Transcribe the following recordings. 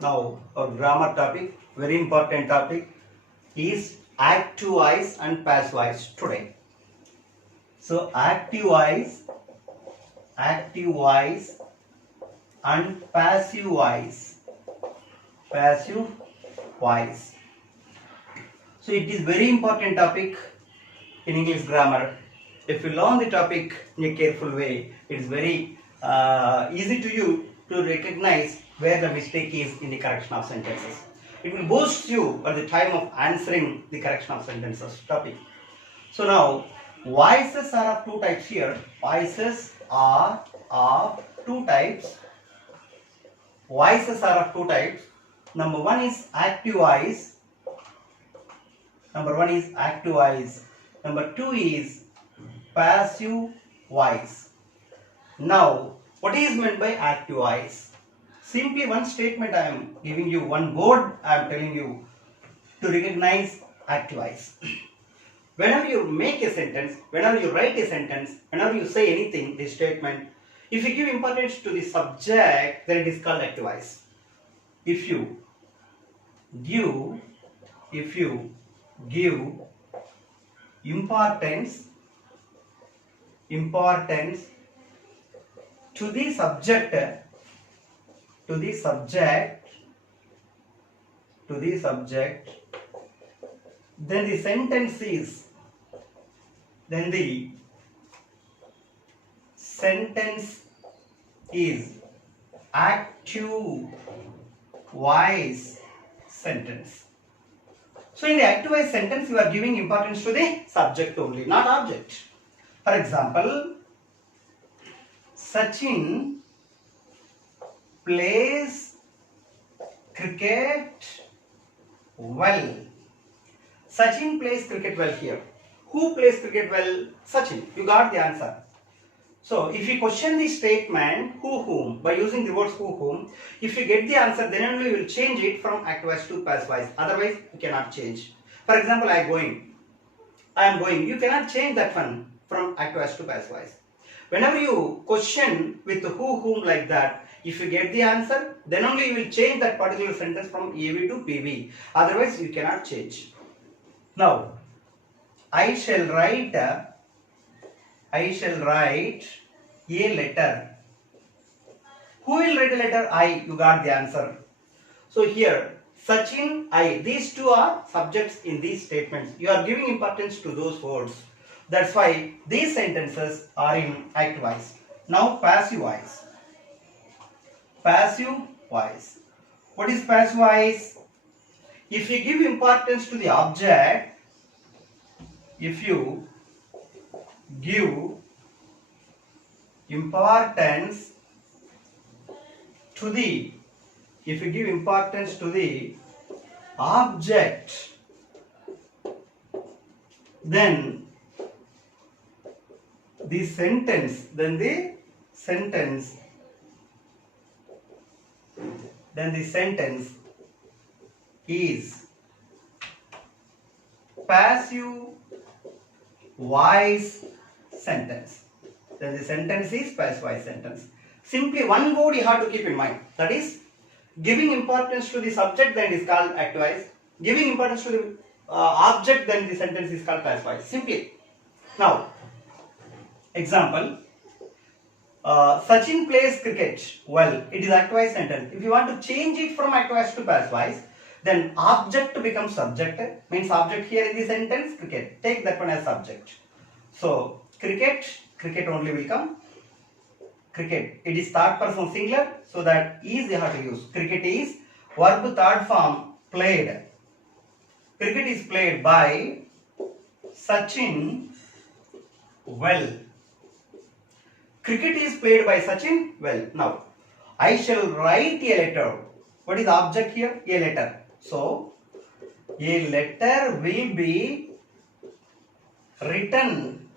Now, our grammar topic, very important topic, is active voice and passive voice today. So, active voice and passive voice. So, it is very important topic in English grammar. If you learn the topic in a careful way, it is very easy to you to recognize where the mistake is in the correction of sentences. It will boost you at the time of answering the correction of sentences topic. So now, voices are of two types here. Voices are of two types. Voices are of two types. Number one is active voice. Number two is passive voice. Now, what is meant by active voice? Simply one statement I am giving you, one word I am telling you to recognize active voice. Whenever you make a sentence, whenever you write a sentence, whenever you say anything, this statement, if you give importance to the subject, then it is called active voice. If you give importance to the subject, then the sentence is active voice sentence. So in the active voice sentence, you are giving importance to the subject only, not object. For example, Sachin plays cricket well. Sachin plays cricket well here. Who plays cricket well? Sachin. You got the answer. So if you question the statement who whom by using the words who whom, if you get the answer, then only you will change it from active voice to passive voice. Otherwise, you cannot change. For example, I am going. You cannot change that one from active voice to passive voice. Whenever you question with who whom like that, if you get the answer, then only you will change that particular sentence from AV to PV. Otherwise, you cannot change. Now, I shall write a letter. Who will write a letter? I. You got the answer. So here, Sachin, I. These two are subjects in these statements. You are giving importance to those words. That's why these sentences are in active voice. Now, passive voice. What is passive voice? If you give importance to the object, if you give importance to the object, then the sentence is passive voice sentence. Then the sentence is passive voice sentence. Simply one word you have to keep in mind. That is, giving importance to the subject, then it is called active voice. Giving importance to the object, then the sentence is called passive voice. Simply. Now, example. Sachin plays cricket well. It is active voice sentence. If you want to change it from active voice to passive voice, then object becomes subject. Means object here in the sentence, cricket. Take that one as subject. So, cricket only will come. Cricket. It is third person singular, so that is you have to use. Cricket is verb third form, played. Cricket is played by Sachin well. Cricket is played by Sachin well. Now, I shall write a letter. What is the object here? A letter. So, a letter will be written.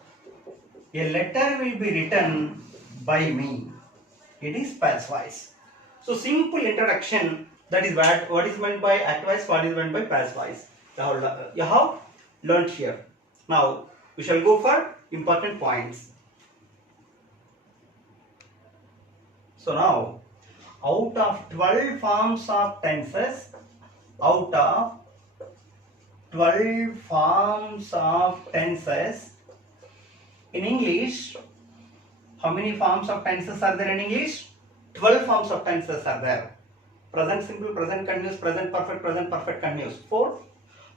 A letter will be written by me. It is passive voice. So, simple introduction. That is what is meant by active voice, what is meant by passive voice. You have learnt here. Now, we shall go for important points. So now, out of 12 forms of tenses, out of 12 forms of tenses, in English, how many forms of tenses are there in English? 12 forms of tenses are there. Present simple, present continuous, present perfect continuous. 4.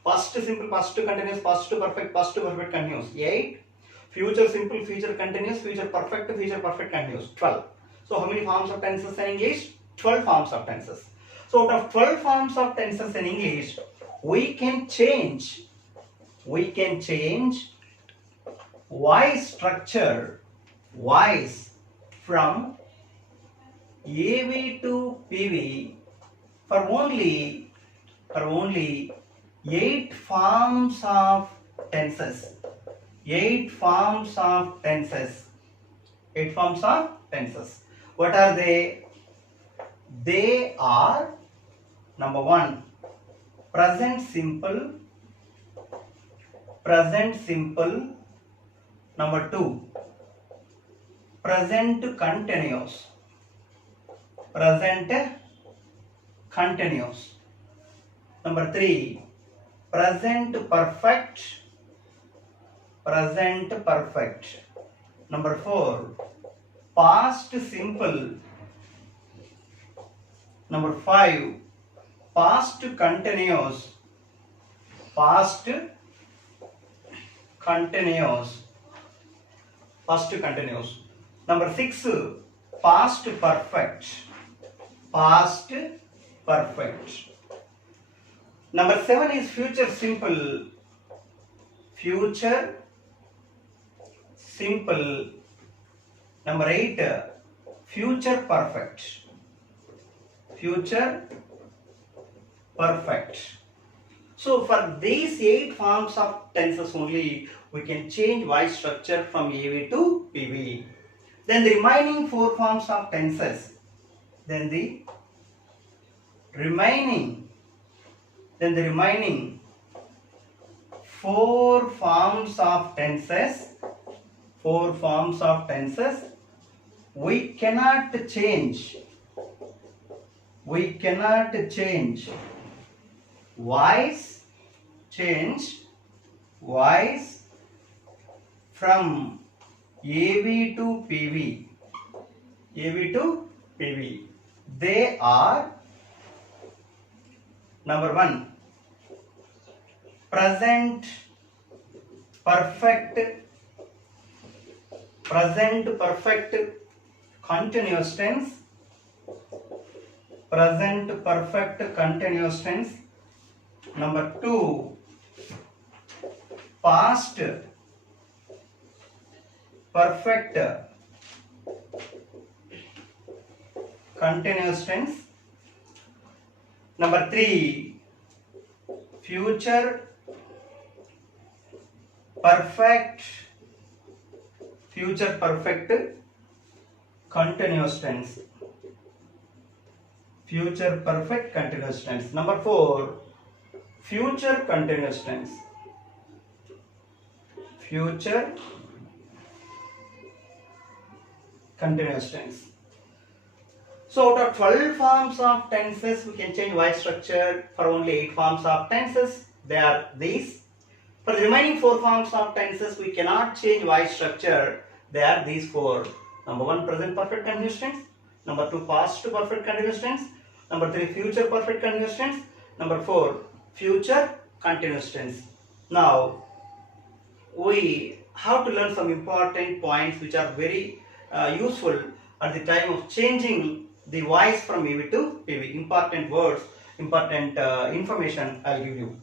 Past simple, past continuous, past perfect continuous. 8. Future simple, future continuous, future perfect continuous. 12. So how many forms of tenses in English? 12 forms of tenses. So out of 12 forms of tenses in English, we can change voice structure, voice from AV to PV for only 8 forms of tenses. 8 forms of tenses. 8 forms of tenses. What are they? They are, number 1, present simple. Number 2, present continuous. Number 3, present perfect. Number 4, past simple. Number 5, past continuous. Number 6, past perfect. Number 7 is future simple. Number 8, future perfect. So for these 8 forms of tenses only, we can change voice structure from AV to PV. Then the remaining 4 forms of tenses. Then the remaining 4 forms of tenses. We cannot change voice from AV to PV. They are, number 1, present perfect continuous tense. Number 2, past perfect continuous tense. Number 3, future perfect continuous tense. Number 4, future continuous tense. So out of 12 forms of tenses, we can change voice structure for only 8 forms of tenses. They are these. For the remaining 4 forms of tenses, we cannot change voice structure. They are these 4. Number 1, present perfect continuous tense. Number 2, past perfect continuous tense. Number 3, future perfect continuous tense. Number 4, future continuous tense. Now, we have to learn some important points which are very useful at the time of changing the voice from AV to PV. Important words, important information I will give you.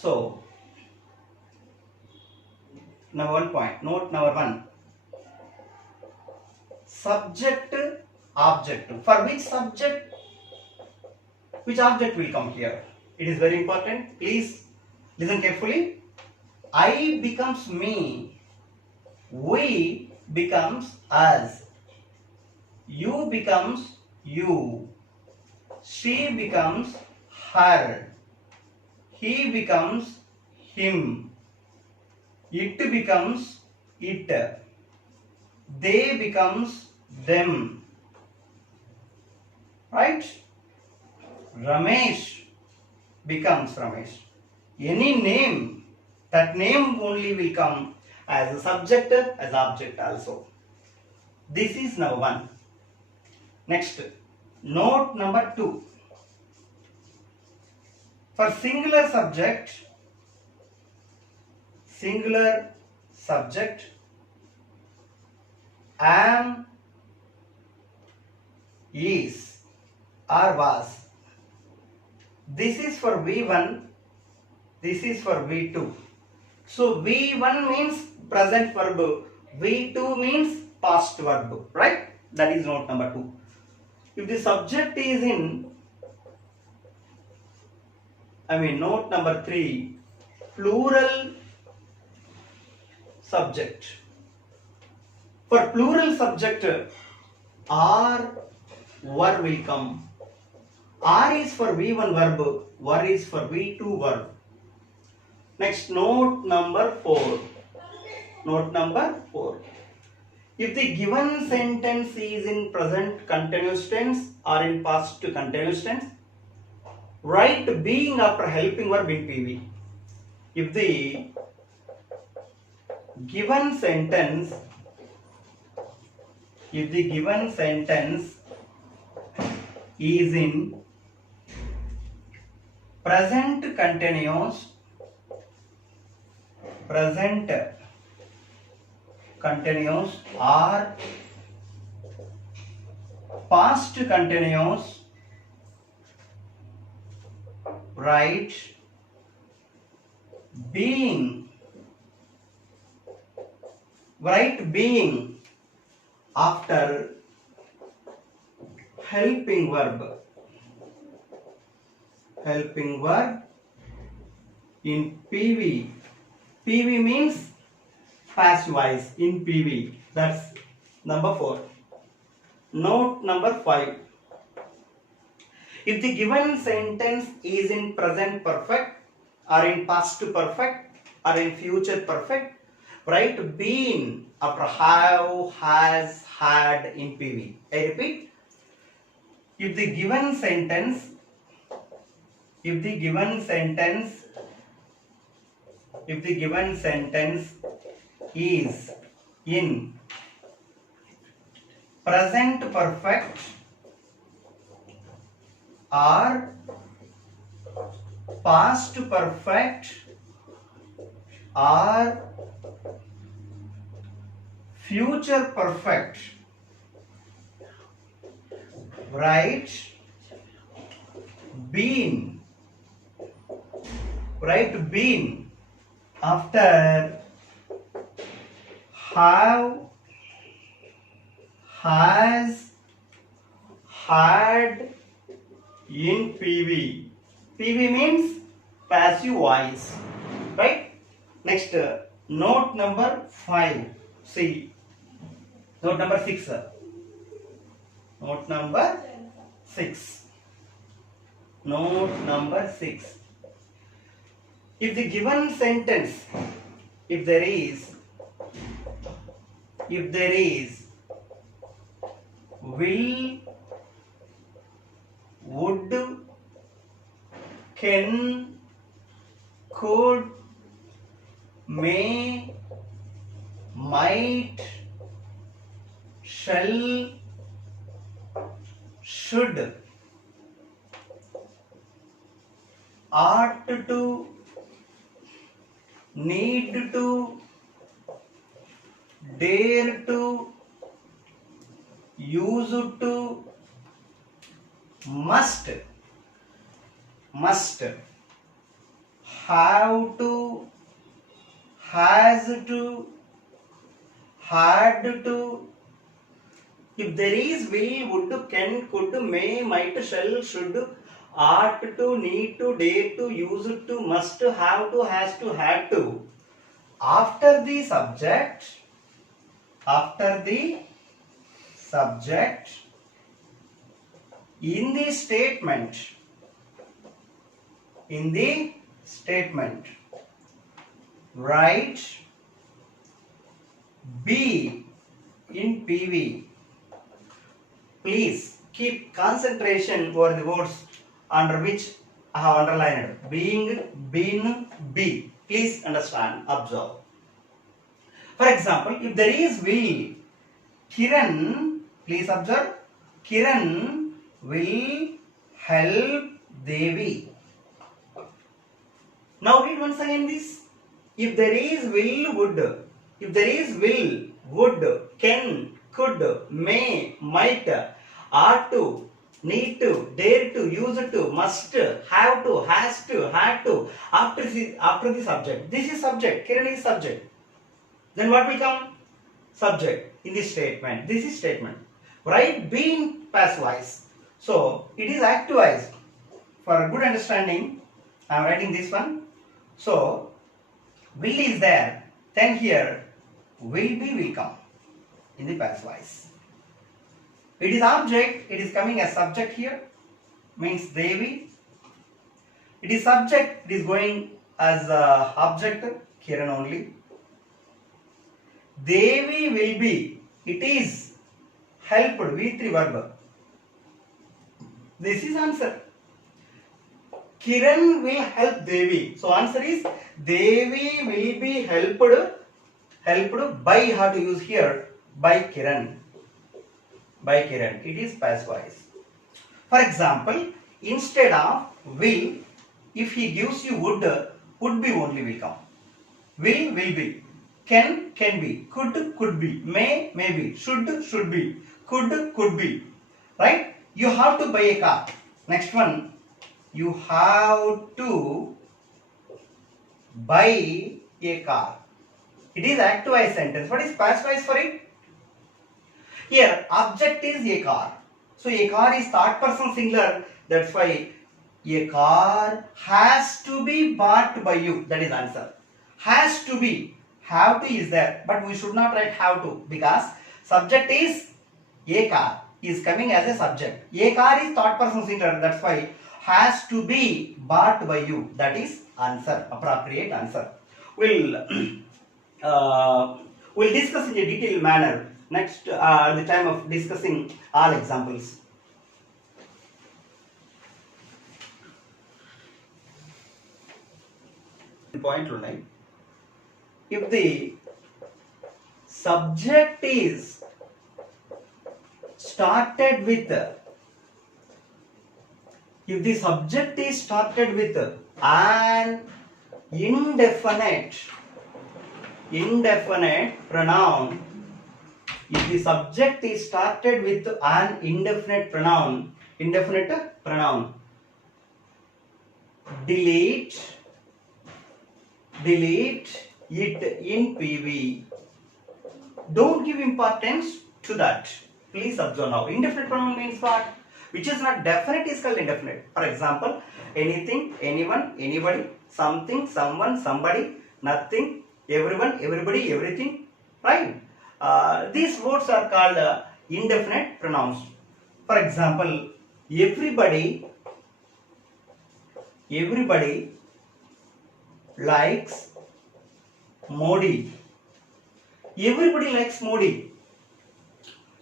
So, number 1 point, note number 1. Subject, object. For which subject, which object will come here? It is very important. Please listen carefully. I becomes me. We becomes us. You becomes you. She becomes her. He becomes him. It becomes it. They becomes them. Right? Ramesh becomes Ramesh. Any name, that name only will come as a subject, as object also. This is number 1. Next, note number 2. For singular subject, am, is, or was. This is for V1, this is for V2. So V1 means present verb, V2 means past verb, right? That is note number 2. If the subject is in, note number 3, plural subject. For plural subject, are, were will come. Are is for V1 verb, were is for V2 verb. Next, note number 4. Note number 4. If the given sentence is in present continuous tense or in past continuous tense, write being after helping verb in PV. If the given sentence is in present continuous or past continuous, write being after helping verb in PV. PV means passive voice in PV. That's number 4. Note number 5. If the given sentence is in present perfect or in past perfect or in future perfect, write been after have, has, had in PV. I repeat. If the given sentence is in present perfect or past perfect or future perfect, write been after have, has, had in PV. PV means passive voice, right? Next, note number 5. See, note number 6. Note number 6. If the given sentence, if there is will, would, can, could, may, might, shall, should, ought to, need to, dare to, used to, must, have to, has to, had to. If there is will, would, can, could, may, might, shall, should, ought to, need to, dare to, used to, must, have to, has to, had to, after the subject after the subject in the statement write be in PV. Please keep concentration over the words under which I have underlined. Being, been, be. Please understand, observe. For example, if there is will, Kiran, please observe, Kiran will help Devi. Now read once again this. If there is will, would. If there is will, would, can, could, may, might, ought to, need to, dare to, use to, must, have to, has to, had to, after the subject. This is subject. Kiran is subject. Then what will come? Subject in this statement. This is statement. Write be in past voice. So it is activized. For a good understanding, I am writing this one. So will is there. Then here will be will come in the past voice. It is object. It is coming as subject here. Means Devi. It is subject. It is going as object. Kiran only. Devi will be. It is helped. V3 verb. This is answer. Kiran will help Devi. So answer is Devi will be helped by, how to use here, by Kiran. By Kiran. It is past voice. For example, instead of will, if he gives you would be only will come. Will be. Can be. Could be. May be. Should be. Could be. Right? You have to buy a car. Next one. You have to buy a car. It is active voice sentence. What is past voice for it? Here, object is a car. So a car is third person singular. That's why a car has to be bought by you. That is answer. Has to be. Have to is there. But we should not write have to, because subject is a car. Is coming as a subject. A car is third person singular. That's why has to be bought by you. That is answer. Appropriate answer. We'll discuss in a detailed manner next the time of discussing all examples. Point 9. If the subject is started with an indefinite pronoun, if the subject is started with an indefinite pronoun, delete it in PV. Don't give importance to that. Please observe now. Indefinite pronoun means what? Which is not definite is called indefinite. For example, anything, anyone, anybody, something, someone, somebody, nothing, everyone, everybody, everything. Right? These words are called indefinite pronouns. For example, everybody likes Modi. Everybody likes Modi.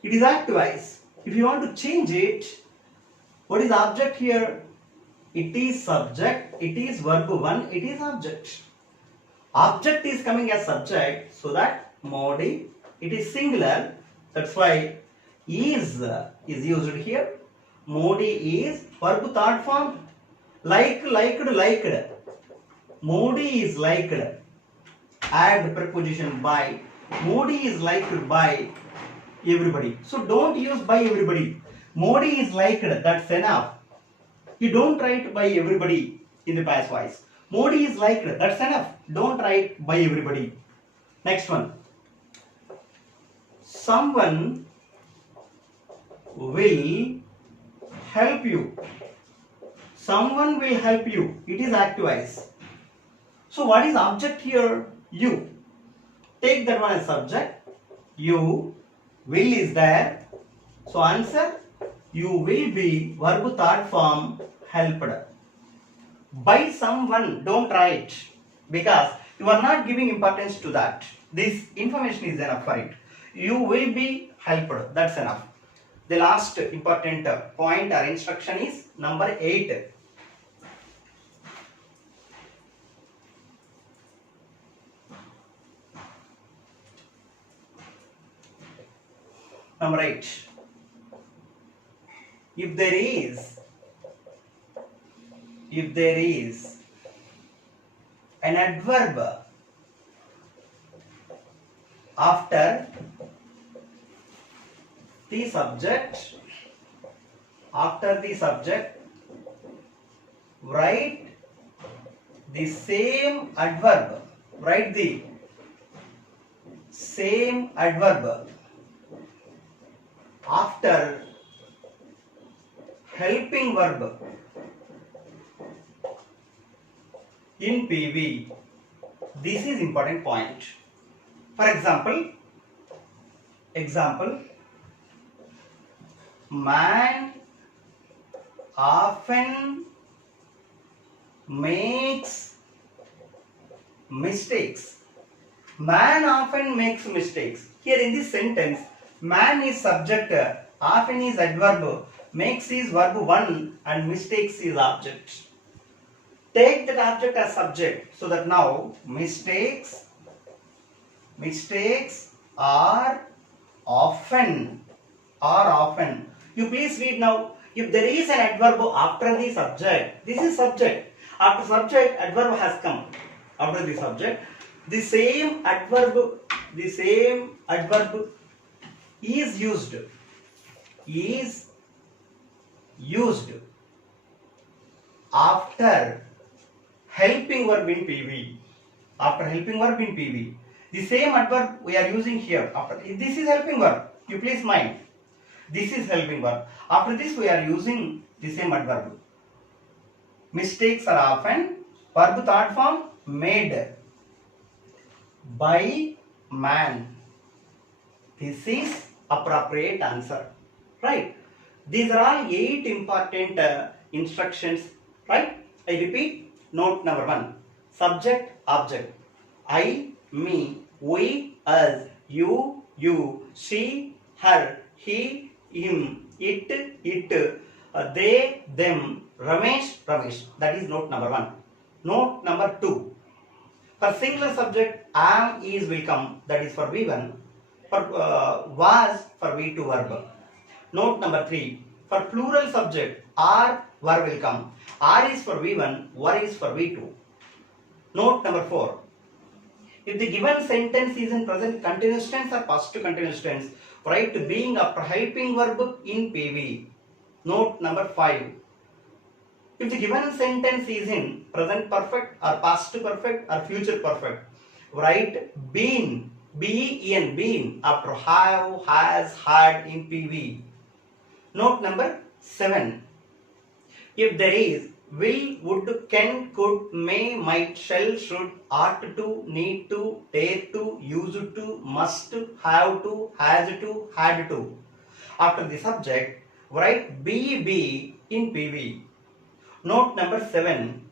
It is active voice. If you want to change it, what is object here? It is subject, it is verb 1, it is object. Object is coming as subject, so that Modi, it is singular. That's why is used here. Modi is verb third form. Liked. Modi is liked. Add preposition by. Modi is liked by everybody. So don't use by everybody. Modi is liked. That's enough. You don't write by everybody in the past voice. Modi is liked. That's enough. Don't write by everybody. Next one. Someone will help you. Someone will help you. It is active voice. So what is object here? You. Take that one as subject. You will is there. So answer, you will be verb third form helped. By someone, don't write because you are not giving importance to that. This information is enough for it. You will be helped. That's enough. The last important point or instruction is number 8. Number 8. If there is an adverb after the subject, write the same adverb, after helping verb in PV. This is important point. For example, man often makes mistakes. Man often makes mistakes. Here in this sentence, man is subject, often is adverb, makes is verb 1 and mistakes is object. Take that object as subject so that now mistakes are often. You please read now. If there is an adverb after the subject, this is subject. After subject, adverb has come. After the subject, the same adverb is used after helping verb in PV. The same adverb we are using here. This is helping verb. You please mind. This is helping verb. After this we are using the same adverb. Mistakes are often, verb third form, made by man. This is appropriate answer. Right? These are all 8 important instructions. Right? I repeat. Note number 1. Subject, object. I, me, we, us, you, she, her, he, him, it, they, them, Ramesh. That is note number 1. Note number 2. For singular subject, am, is, will come. That is for V1. For was, for V2 verb. Note number 3. For plural subject, are, were will come. Are is for V1, were is for V2. Note number 4. If the given sentence is in present continuous tense or past continuous tense, write being after helping verb in PV. Note number 5. If the given sentence is in present perfect or past perfect or future perfect, write been, B-E-N, been after have, has, had in PV. Note number 7. If there is will, would, can, could, may, might, shall, should, ought to, need to, dare to, used to, must, have to, has to, had to. After the subject, write be in PV. Note number 7.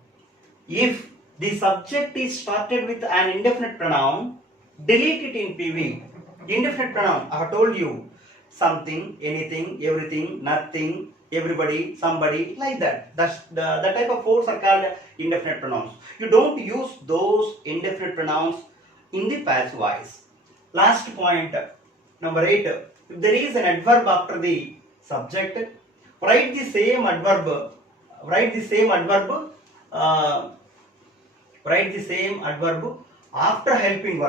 If the subject is started with an indefinite pronoun, delete it in PV. Indefinite pronoun, I have told you, something, anything, everything, nothing, everybody, somebody, like that. The type of words are called indefinite pronouns. You don't use those indefinite pronouns in the passive voice. Last point, number 8. If there is an adverb after the subject, write the same adverb after helping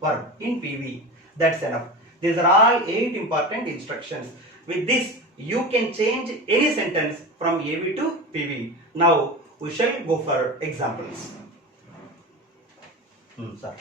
verb in PV. That's enough. These are all 8 important instructions. With this, you can change any sentence from AV to PV. Now, we shall go for examples. Sorry.